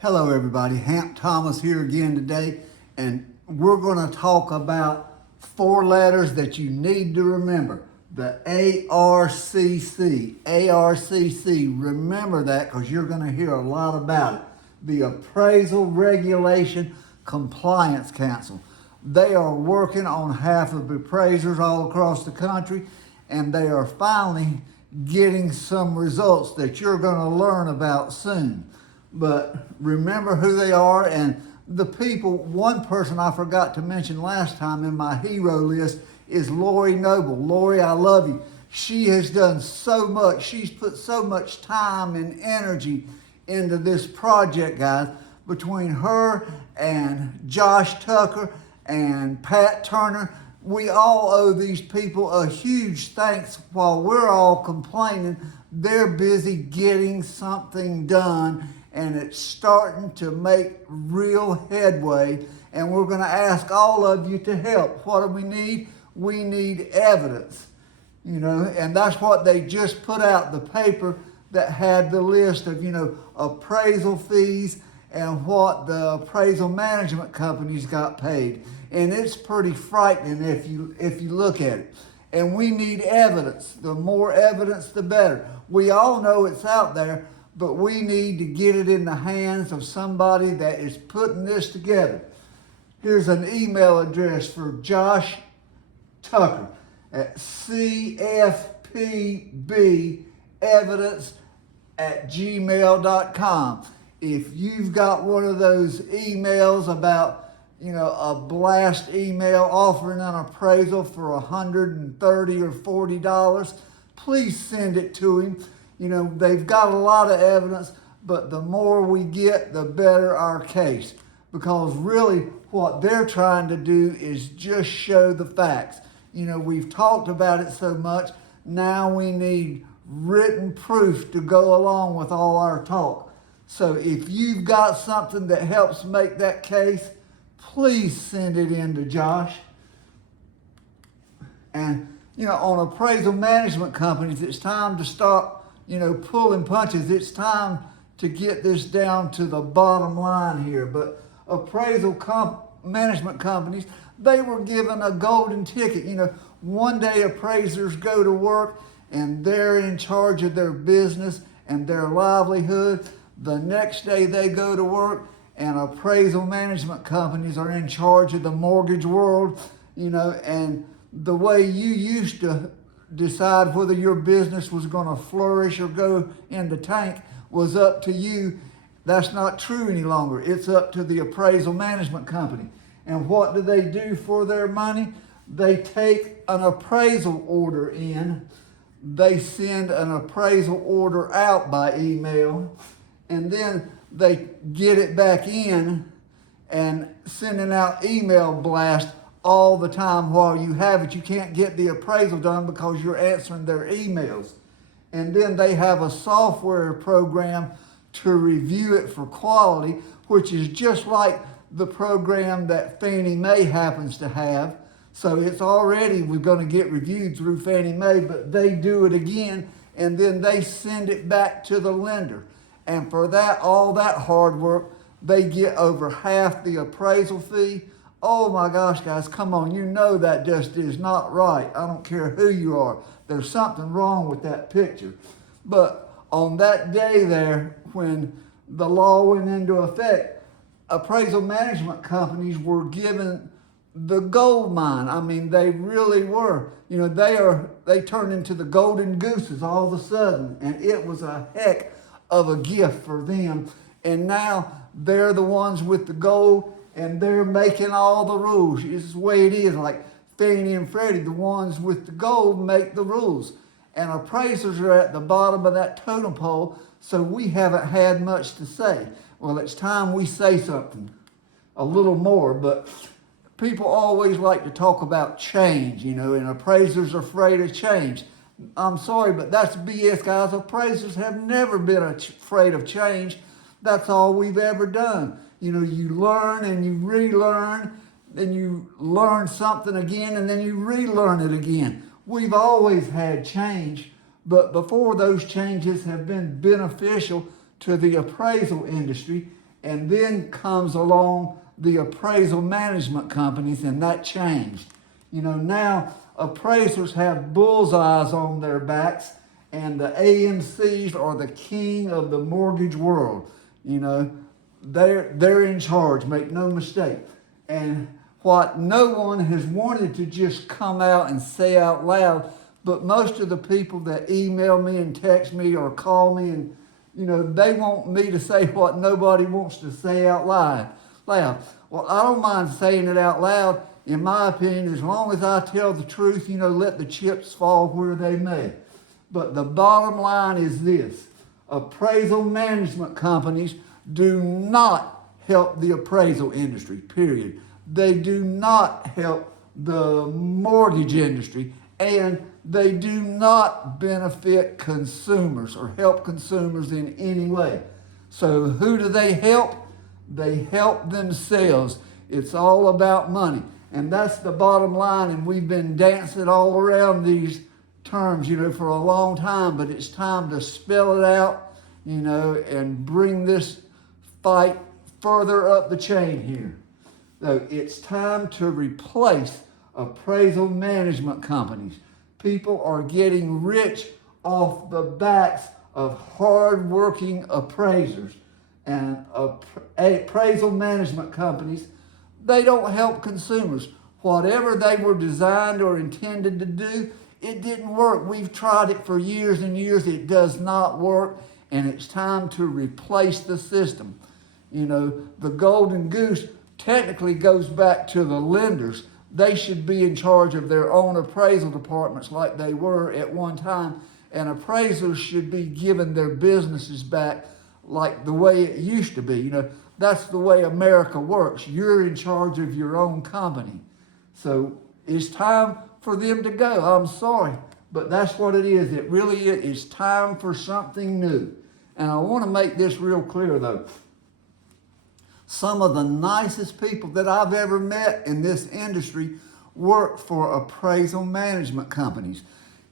Hello everybody, Hamp Thomas here again today, and we're going to talk about 4 letters that you need to remember. The ARCC, remember that because you're going to hear a lot about it. The Appraisal Regulation Compliance Council. They are working on half of appraisers all across the country, and they are finally getting some results that you're going to learn about soon. But remember who they are, and the people. One person I forgot to mention last time in my hero list is Lori Noble. Lori, I love you. She has done so much. She's put so much time and energy into this project, guys. Between her and Josh Tucker and Pat Turner, we all owe these people a huge thanks. While we're all complaining, they're busy getting something done, and it's starting to make real headway. And we're going to ask all of you to help. What do we need? We need evidence, and that's what they just put out, the paper that had the list of, appraisal fees and what the appraisal management companies got paid. And it's pretty frightening if you look at it. And we need evidence. The more evidence, the better. We all know it's out there, but we need to get it in the hands of somebody that is putting this together. Here's an email address for Josh Tucker at cfpbevidence@gmail.com. If you've got one of those emails about, a blast email offering an appraisal for $130 or $40, please send it to him. They've got a lot of evidence, but the more we get, the better our case. Because really what they're trying to do is just show the facts. We've talked about it so much, now we need written proof to go along with all our talk. So if you've got something that helps make that case, please send it in to Josh. And, on appraisal management companies, it's time to start pulling punches. It's time to get this down to the bottom line here. But appraisal management companies, they were given a golden ticket. One day appraisers go to work and they're in charge of their business and their livelihood. The next day they go to work and appraisal management companies are in charge of the mortgage world, and the way you used to decide whether your business was going to flourish or go in the tank was up to you. That's not true any longer. It's up to the appraisal management company. And what do they do for their money? They take an appraisal order in, they send an appraisal order out by email, and then they get it back in and sending out email blast all the time while you have it. You can't get the appraisal done because you're answering their emails. And then they have a software program to review it for quality, which is just like the program that Fannie Mae happens to have. So it's already, we're going to get reviewed through Fannie Mae, but they do it again, and then they send it back to the lender. And for that, all that hard work, they get over half the appraisal fee. Oh my gosh, guys, come on. That just is not right. I don't care who you are. There's something wrong with that picture. But on that day there, when the law went into effect, appraisal management companies were given the gold mine. I mean, they really were. They turned into the golden gooses all of a sudden, and it was a heck of a gift for them. And now they're the ones with the gold, and they're making all the rules. It's the way it is. Like Fannie and Freddie, the ones with the gold make the rules. And appraisers are at the bottom of that totem pole, so we haven't had much to say. Well, it's time we say something, a little more. But people always like to talk about change, and appraisers are afraid of change. I'm sorry, but that's BS, guys. Appraisers have never been afraid of change. That's all we've ever done. You learn and you relearn, then you learn something again, and then you relearn it again. We've always had change, but before those changes have been beneficial to the appraisal industry, And then comes along the appraisal management companies, and that changed. Now appraisers have bullseyes on their backs, and the AMCs are the king of the mortgage world. They're in charge, make no mistake. And what no one has wanted to just come out and say out loud, but most of the people that email me and text me or call me, and they want me to say what nobody wants to say out loud. Well, I don't mind saying it out loud. In my opinion, as long as I tell the truth, let the chips fall where they may. But the bottom line is this: appraisal management companies do not help the appraisal industry, period. They do not help the mortgage industry, and they do not benefit consumers or help consumers in any way. So who do they help? They help themselves. It's all about money. And that's the bottom line, and we've been dancing all around these terms, for a long time, but it's time to spell it out, and bring this fight further up the chain here. So it's time to replace appraisal management companies. People are getting rich off the backs of hard-working appraisers. And appraisal management companies, they don't help consumers. Whatever they were designed or intended to do, it didn't work. We've tried it for years and years. It does not work, and it's time to replace the system. The golden goose technically goes back to the lenders. They should be in charge of their own appraisal departments like they were at one time, and appraisers should be given their businesses back like the way it used to be. That's the way America works. You're in charge of your own company. So it's time for them to go. I'm sorry, but that's what it is. It really is. It's time for something new. And I want to make this real clear, though. Some of the nicest people that I've ever met in this industry work for appraisal management companies.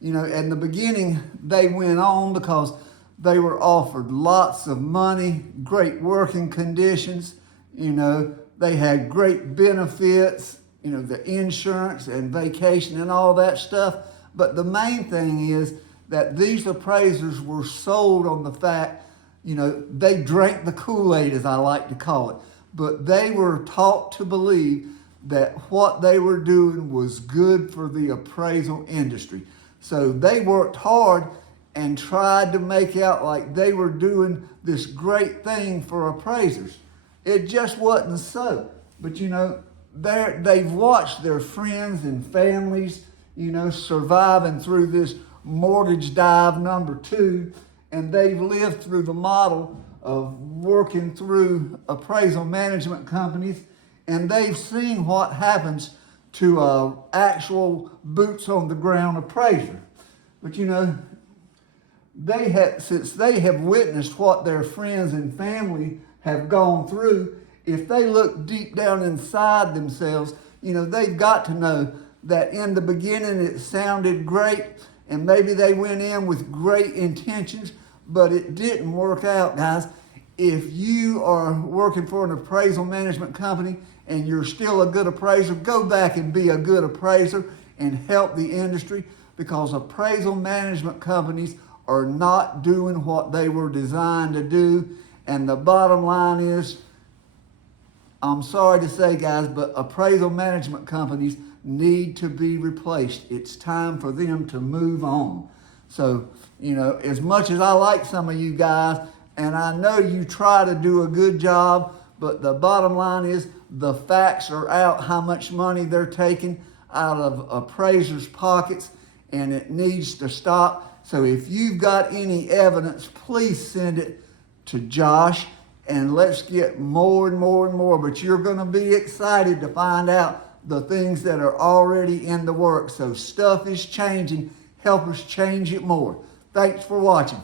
In the beginning, they went on because they were offered lots of money, great working conditions. They had great benefits, the insurance and vacation and all that stuff. But the main thing is that these appraisers were sold on the fact, they drank the Kool-Aid, as I like to call it. But they were taught to believe that what they were doing was good for the appraisal industry. So they worked hard and tried to make out like they were doing this great thing for appraisers. It just wasn't so. But they've watched their friends and families, surviving through this mortgage dive #2, and they've lived through the model of working through appraisal management companies, and they've seen what happens to an actual boots on the ground appraiser. But since they have witnessed what their friends and family have gone through, if they look deep down inside themselves, they've got to know that in the beginning it sounded great, and maybe they went in with great intentions, but it didn't work out, guys. If you are working for an appraisal management company and you're still a good appraiser, go back and be a good appraiser and help the industry, because appraisal management companies are not doing what they were designed to do. And the bottom line is, I'm sorry to say, guys, but appraisal management companies need to be replaced. It's time for them to move on. So, as much as I like some of you guys, and I know you try to do a good job, but the bottom line is the facts are out how much money they're taking out of appraisers' pockets, and it needs to stop. So if you've got any evidence, please send it to Josh, and let's get more and more and more. But you're going to be excited to find out the things that are already in the works. So stuff is changing. Help us change it more. Thanks for watching.